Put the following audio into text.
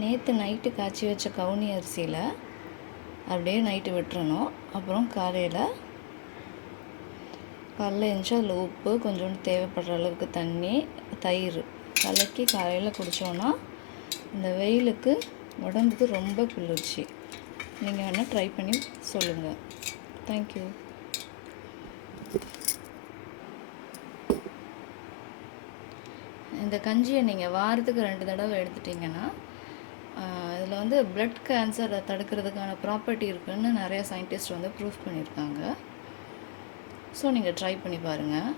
நேற்று நைட்டு காய்ச்சி வச்ச கவுனி அரிசியில் அப்படியே நைட்டு விட்டுறணும். அப்புறம் காலையில் எழுந்துச்சி அதில் உப்பு, கொஞ்சோண்டு தேவைப்படுற அளவுக்கு தண்ணி, தயிர் கலக்கி காலையில் குடித்தோன்னா இந்த வெயிலுக்கு உடம்புக்கு ரொம்ப குளிர்ச்சி. நீங்கள் வேணால் ட்ரை பண்ணி சொல்லுங்கள். தேங்க்யூ. இந்த கஞ்சியை நீங்கள் வாரத்துக்கு 2 தடவை எடுத்துட்டிங்கன்னா இதில் வந்து பிளட் கேன்சரை தடுக்கிறதுக்கான ப்ராப்பர்ட்டி இருக்குதுன்னு நிறைய சயின்டிஸ்ட் வந்து ப்ரூஃப் பண்ணியிருக்காங்க. ஸோ நீங்கள் ட்ரை பண்ணி பாருங்கள்.